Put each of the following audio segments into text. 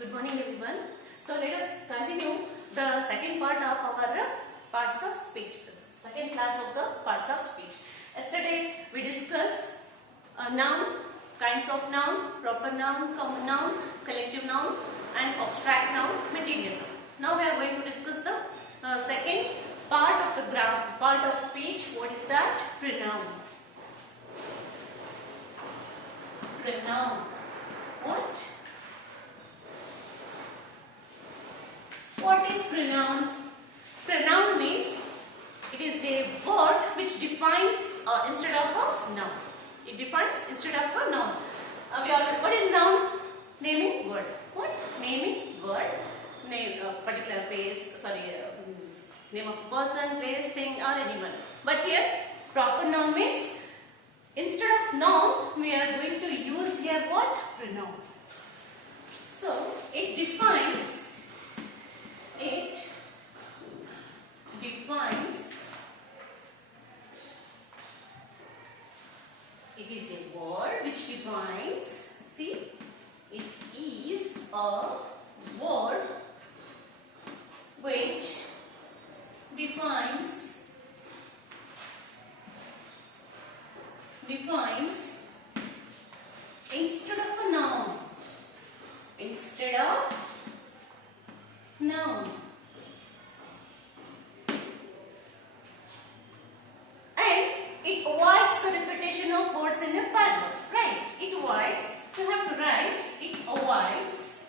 Good morning everyone. So let us continue the second part of our parts of speech. Second class of the parts of speech. Yesterday we discussed noun, kinds of noun, proper noun, common noun, collective noun and abstract noun, material noun. Now we are going to discuss the second part of the part of speech. What is that? Pronoun. Pronoun. What? What is pronoun? Pronoun means it is a word which defines instead of a noun. It defines instead of a noun. What is noun? Naming word. What? Naming word. Name a particular place. Name of a person, place, thing, or animal. But here, proper noun means instead of noun, we are going to use here what? Pronoun. So it defines. It is a word which defines, see, it is a word which defines instead of a noun. Instead of noun. And it avoids the repetition of words in a paragraph, right? It avoids, you have to write, it avoids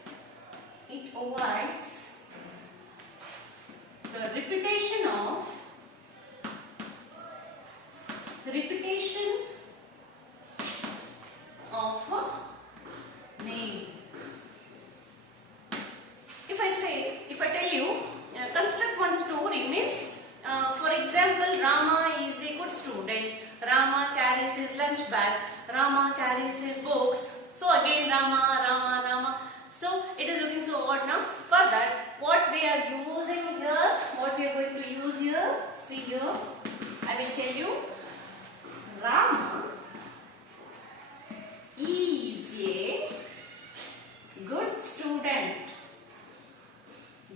the repetition of a name. If I tell you, construct one story means, for example, Rama is a good student. Rama carries his lunch bag. Rama carries his books. So again, Rama. So it is looking so odd now. For that, what we are using here, what we are going to use here, see here, I will tell you, Rama is a good student.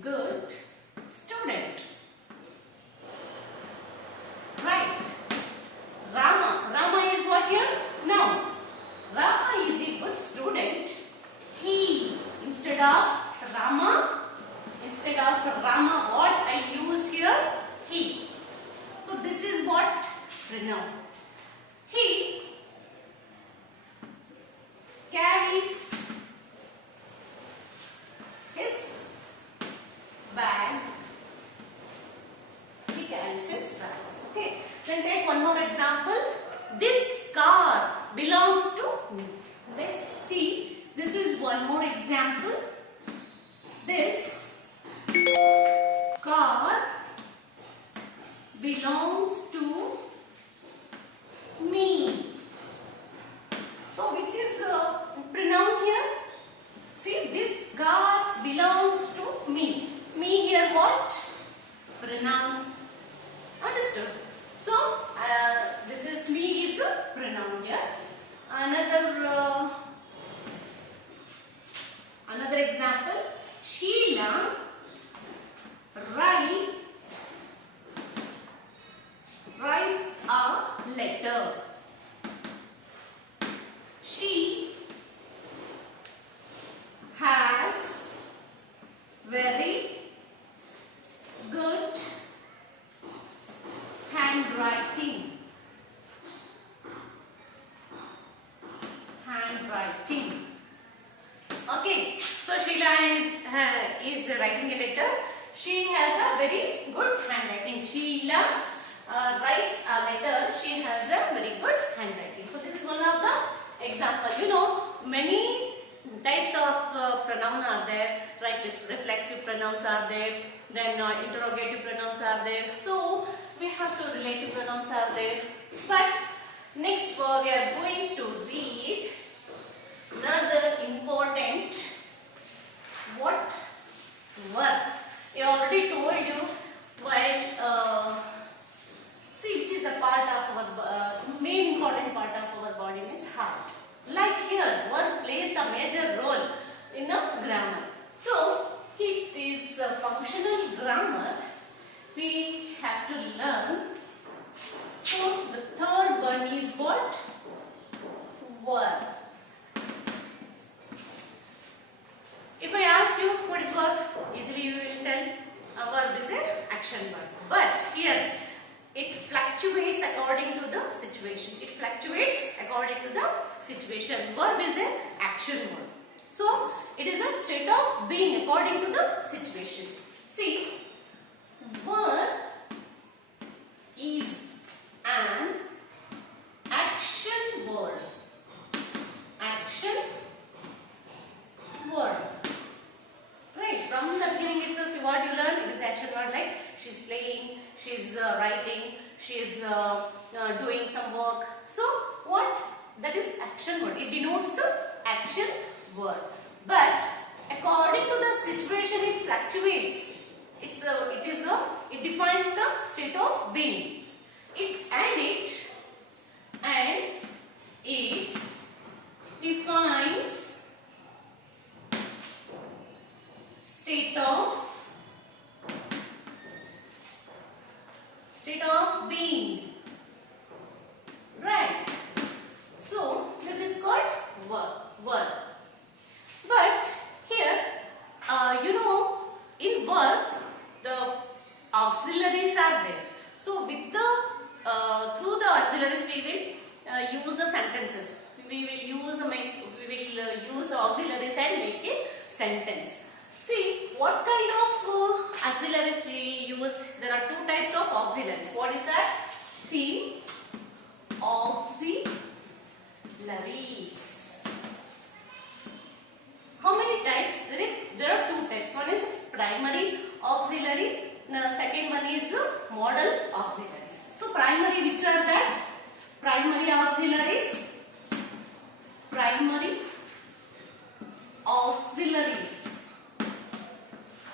Good student. Right. Rama is what here? Now, Rama is a good student. He, instead of Rama, what I used here? He. So this is what? Pronoun. He carries his bag. He carries his bag. Okay. Then take one more example. This car belongs to me. Let's see. This is one more example. This car belongs to me. So which is pronoun here? See, this car belongs to me. Me here what? Pronoun. Understood? So this is me is a pronoun here. Another example. Sheila writes a letter. She has very good handwriting. Okay, so Sheila is writing a letter. She has a very good handwriting. Sheila writes a letter. She has a very good handwriting. So this is one of the example. You know, many types of pronoun are there. Like reflexive pronouns are there. Then interrogative pronouns are there. So we have to relative pronouns are there. But next we are going to read another important what word. I already told you while see which is the part of our main important part of our body means heart. Like here, one plays a major role in a grammar. we have to learn. So the third one is what? Verb. If I ask you what is verb, easily you will tell a verb is an action verb. But here it fluctuates according to the situation. It fluctuates according to the situation. Verb is an action verb. So it is a state of being according to the situation. See, verb is an action word. Action word. Right, from the beginning itself, what you learn, it is action word, like she's playing, she's writing, she's doing some work. So what? That is action word. It denotes the action word. But according to the situation, it fluctuates. It defines the state of being. It defines state of being. Right. So this is called verb. But here, in verb, the auxiliaries are there. So with the through the auxiliaries, we will use the sentences. We will use the auxiliaries and make a sentence. See, what kind of auxiliaries we use? There are two types of auxiliaries. What is that? See, auxiliaries. How many types? There are two types. One is primary auxiliary. The second one is modal auxiliaries. So primary, which are that? Primary auxiliaries. Primary auxiliaries.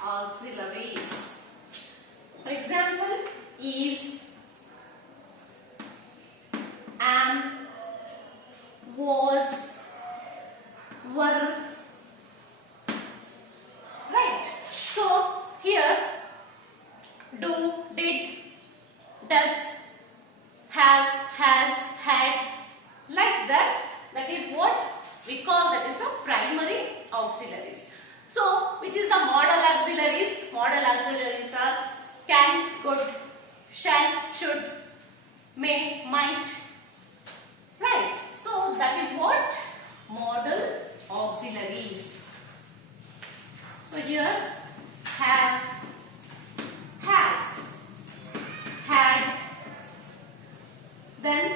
Auxiliaries. For example, is, am, was, were. Right. So here, do, did, does, have, has, had, like that. That is what we call, that is a primary auxiliaries. So, which is the modal auxiliaries? Modal auxiliaries are can, could, shall, should, may, might. Right. So, that is what? Modal auxiliaries. So, here have, has, had, then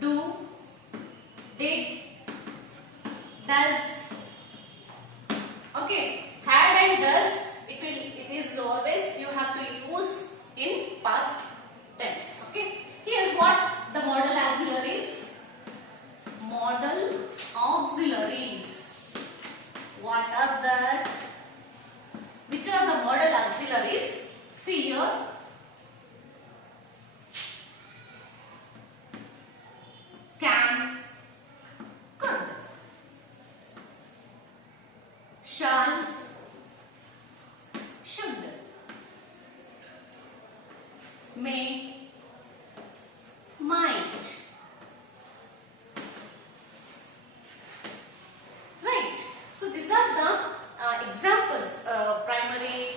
do, did, does. Okay, had and does, it is always you have to use in past tense. Okay, here's what the modal auxiliaries. Modal auxiliaries. What are that? Which are the modal auxiliaries? See here. Can, could, shall, should, may, might. Right. So these are the examples. Primary,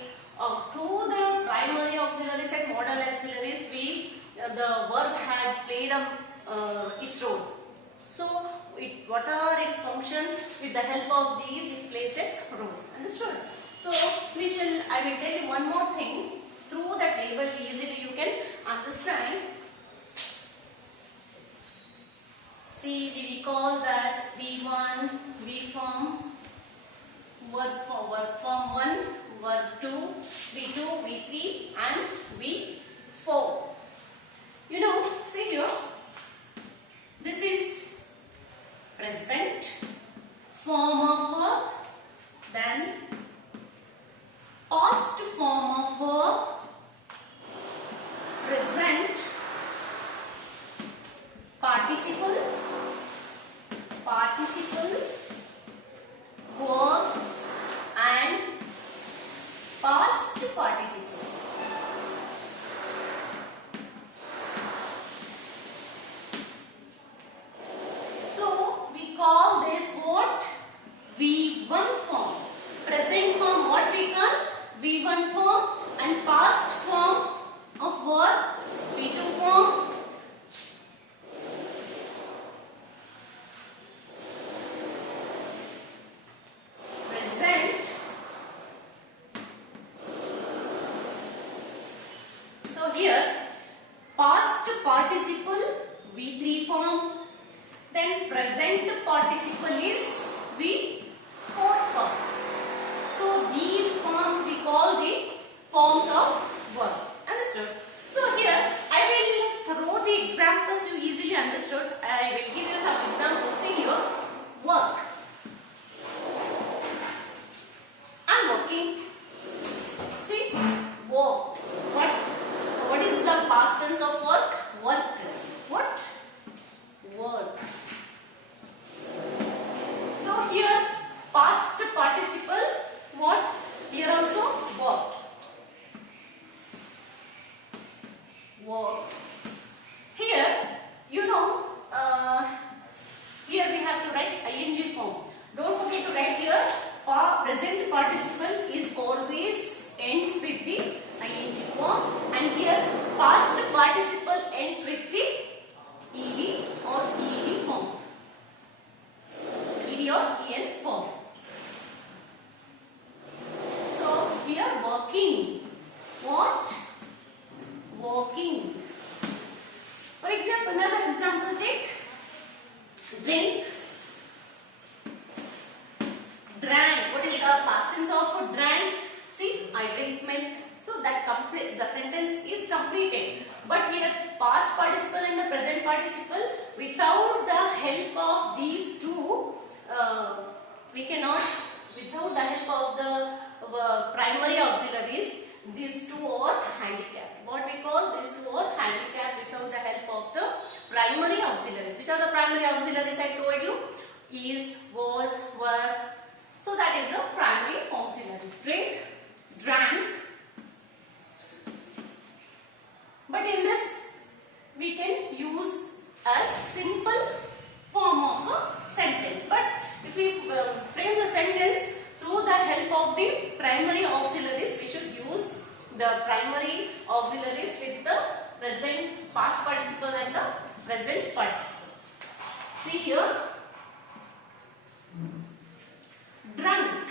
through the primary auxiliaries and modal auxiliaries, the verb had played its role. So, what are its functions? With the help of these, it plays its role. Understood? So, I will tell you one more thing. Through the table, easily you can understand. See, we call that V1, V form, verb form 1, verb 2, V2, V3 and V4. See here, this is present form of verb, then past form of verb, present participle, then present participle is the fourth form. So these forms we call the forms of verb. Understood? So here I will throw the examples you easily understood. I will give you some examples. See here, work. I'm working. See, work. What is the past tense of work? Work. What? Work. So here past participle what? Here also worked. Work. Here you know here we have to write ing form. Don't forget to write here present participle is always ends with the ing form, and here past participle ends with the ed or ed form. Ed or en form. So here working. What? Walking. For example, another example take drink. Drank. What is the past tense of drank? See, I drink milk. So that the sentence is completed. But here past participle and the present participle, without the help of these two, we cannot. Without the help of the primary auxiliaries, these two are handicapped. What we call these two are handicapped without the help of the primary auxiliaries. Which are the primary auxiliaries I told you? Is, was, were. So that is the primary auxiliaries. Drink, drank. But in this we can use as simple form of a sentence. But if we frame the sentence through the help of the primary auxiliaries, we should use the primary auxiliaries with the present past participle and the present participle. See here, drunk.